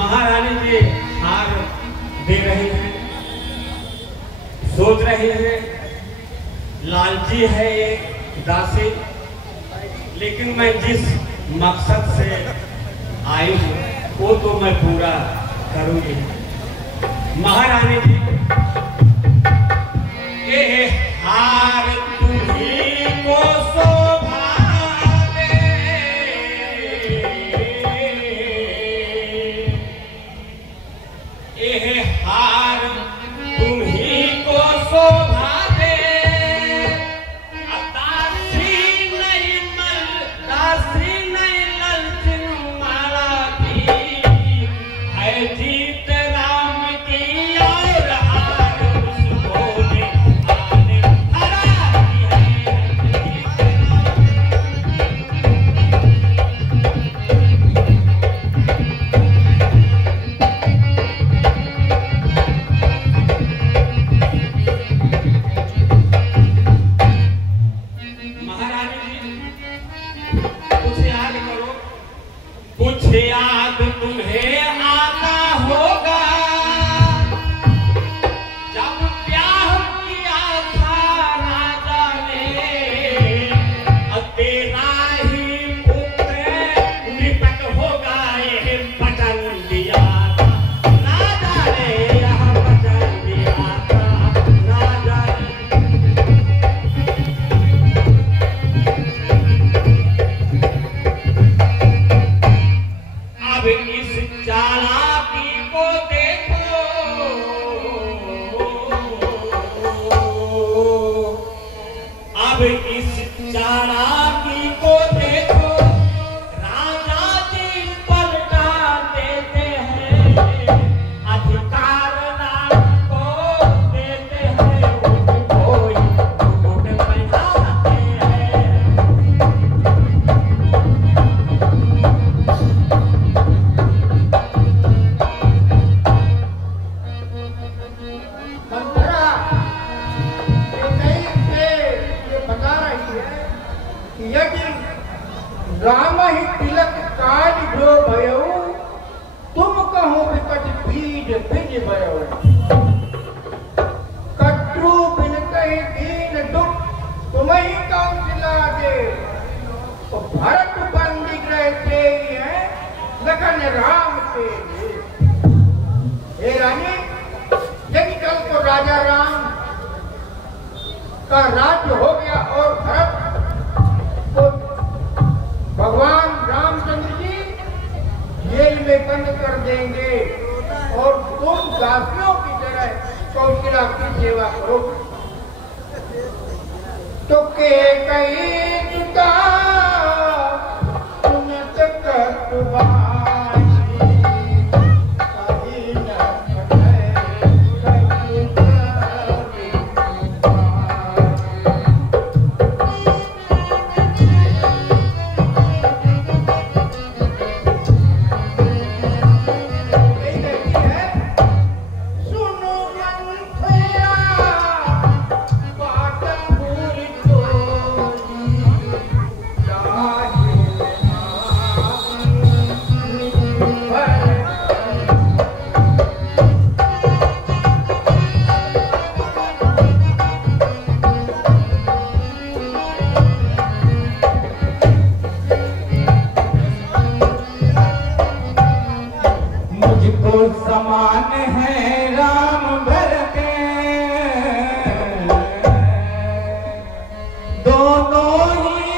महारानी जी हार दे रही हैं, सोच रही है लालची है ये दासी, लेकिन मैं जिस मकसद से आई हूँ वो तो मैं पूरा करूंगी। महारानी जी ये हार तुम्हीं को शोभा दे, ये हार तुम्हीं को शोभा दे, दासी नहीं ललचन माला की, है जीत राम की और हार उसको ने आने हरा दी है। महारानी जी कुछ याद करो, कुछ याद तुम्हें आता होगा, जब ब्याह किया था राजा ने, तेरा ही पुत्र निपट होगा ये बचन दिया था राजा ने, यह बचन दिया था राजा ने। अब इस चालाकी को देखो, अब इस चालाकी को देखो, राजा जी पलटा देते हैं, अधिकार राम को देते हैं, उनको ही मुकुट पहनाते हैं। मंत्रा ये बता रही है कि यदि राम ही तिलक काज जो भयऊ, तुम कहो विकट बीज बीज भयऊ, कटरू बिन कही दीन दुख तुम ही कौशला दे, तो भरत बंदी रहते ही है लखन राम के लिए। हे रानी, यदि कल को राजा राम का राज्य हो गया और भरत को भगवान रामचंद्र जी जेल में बंद कर देंगे और तुम दासियों की तरह कौशला की सेवा करो, तो के कहीं जुटा सुनत कटवा समान है राम भर के, दोनों ही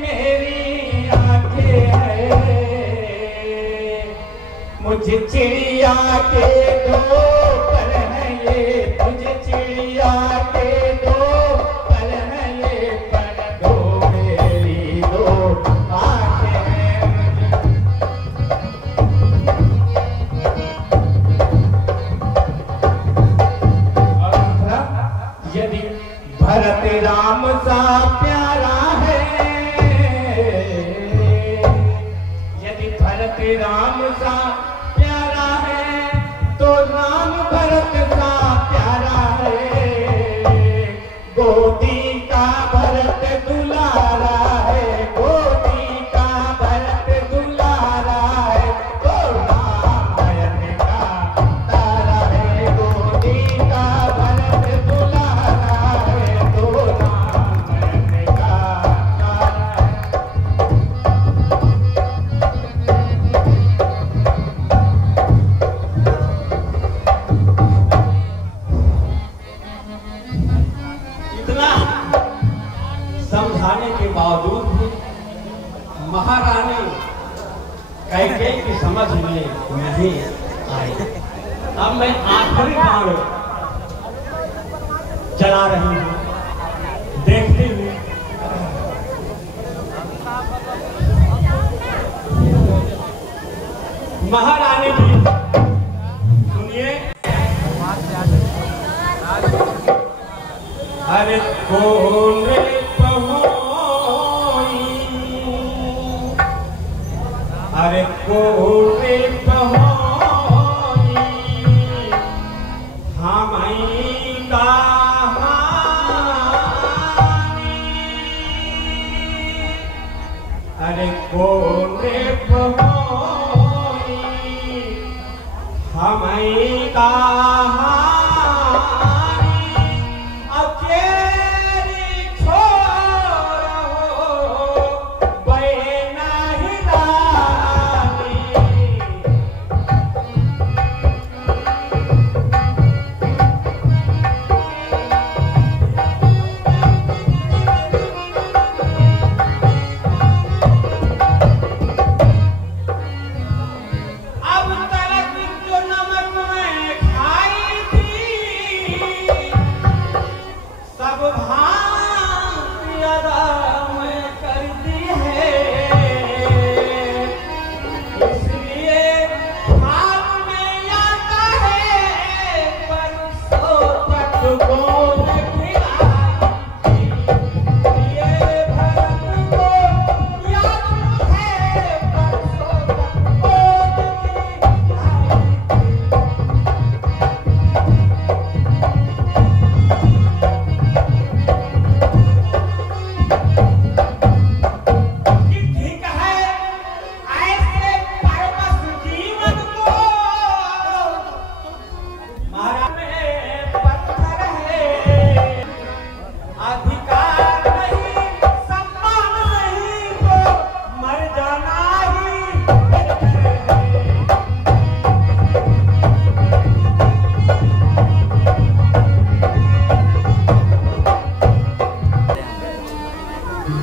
मेरी आंखें हैं, मुझे चिड़िया के दो पर हैं ये, मुझे चिड़िया के दो पर हैं ये, पर दो मेरी दो आंखें हैं। यदि भरत राम सा प्यारा है, यदि भरत राम सा प्यारा है, तो राम भरत सा प्यारा है। गोदी का भरत दुलारा है, गोदी का भरत दुलारा है, तो रामायण का तारा है। गोदी का भरत दुलारा है, तो रामायण का तारा है। इतना समझाने के बावजूद भी महारानी कैकेयी की समझ में नहीं आई। अब मैं आखिरी बार चला रही हूँ, देखती हूँ महारानी जी सुनिए। अरे कौन रे पहोई, अरे कौन रे पहोई, हमई कहानी। अरे कौन रे पहोई, हमई कहानी।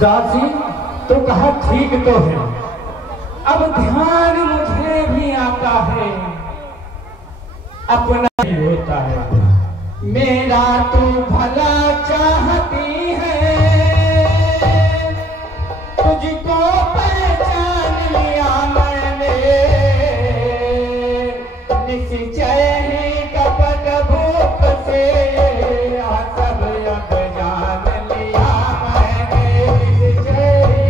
दासी तो कहा ठीक तो है, अब ध्यान मुझे भी आता है, अपना ही होता है। मेरा तो भला चाहती है, तुझको पहचान लिया मैंने, निश्चय ही कपट भूख से सब अब जान लिया मैंने, निश्चय ही।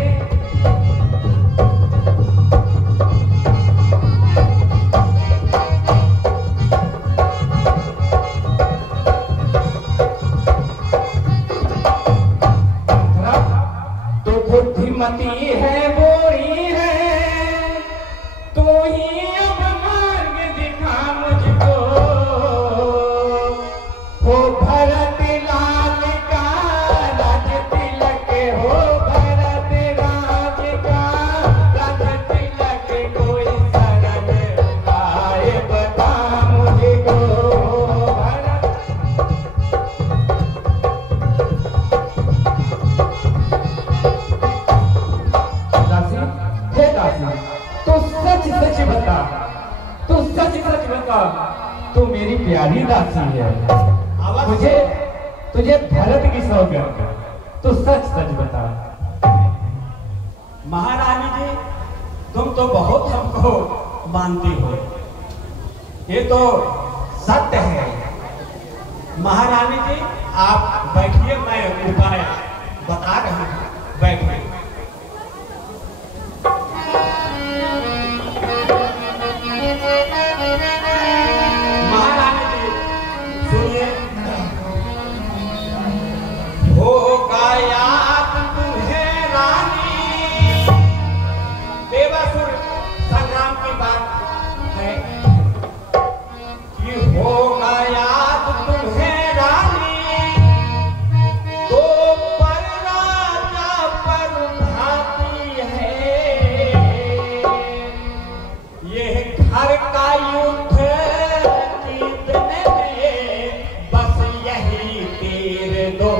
तो बुद्धिमती है बोरी है, तो ही अब मार्ग दिखा मुझको, हो भरत लाल का राज तिलक, हो भरत राज का राज तिलक, कोई शरण आए बता मुझको, हो भरत। दासी, हे दासी, तू सच सच बता, तू सच सच बता, तू मेरी प्यारी दासी है, मुझे तुझे भरत की सौगंध है, तू सच सच बता। महारानी जी तुम तो बहुत हमको मानती हो, ये तो सत्य है। महारानी जी आप बैठिए, मैं उपाय बता रही हूँ, बैठिए। का युद्ध जीतने में बस यही तीर दो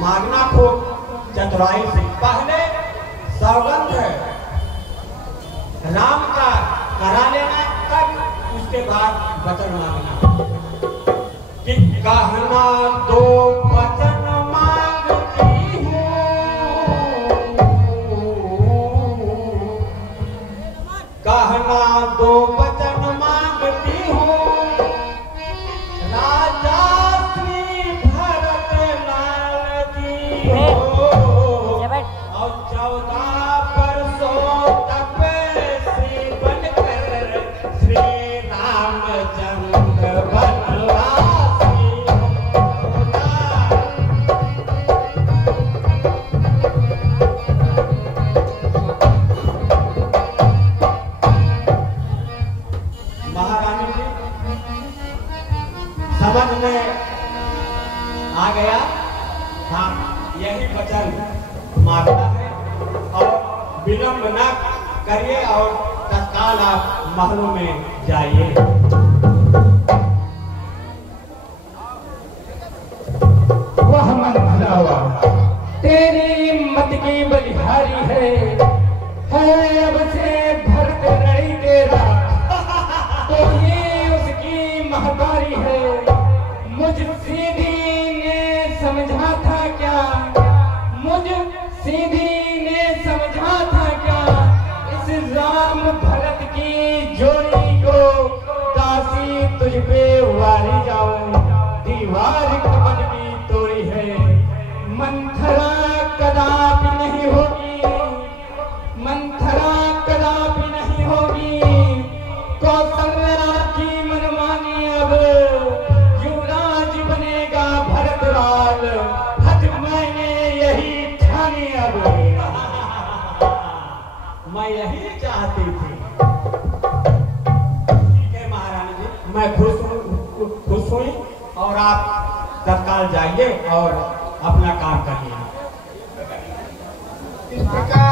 मांगना को चतुराई से पहले सौगंध है राम का करा लेना, तब उसके बाद वचन मांगना कि कहना दो वचन मांगती हूँ, कहना दो वचन मांगती हूँ, राजा और 14 बरसों तक श्री बनकर श्री रामचंद्र बनवासी महारानी जी समझ में आ गया। हाँ, यही वचन मांगना है और विलंब न करिए और तत्काल आप महलों में जाइए। वह मन भला हुआ तेरी मत की बलिहारी है अब से भरत नहीं तेरा, तो ये उसकी महतारी है। मुझ सीधी ने समझा था क्या, मुझ सीधी ने समझा था क्या, इस राम भरत की जोड़ी को दासी तुझ पे वारी जाऊं, दीवार कमल की तोड़ी है। मंथरा कदापि नहीं होगी, मंथरा कदापि नहीं होगी, कौशल्या की मनमानी अब युवराज बनेगा भरतलाल, हज मैंने यही ठानी अब। मैं यही चाहती थी। ठीक है महारानी जी, मैं खुश हुई और आप तत्काल जाइए और अपना काम करिए। इस प्रकार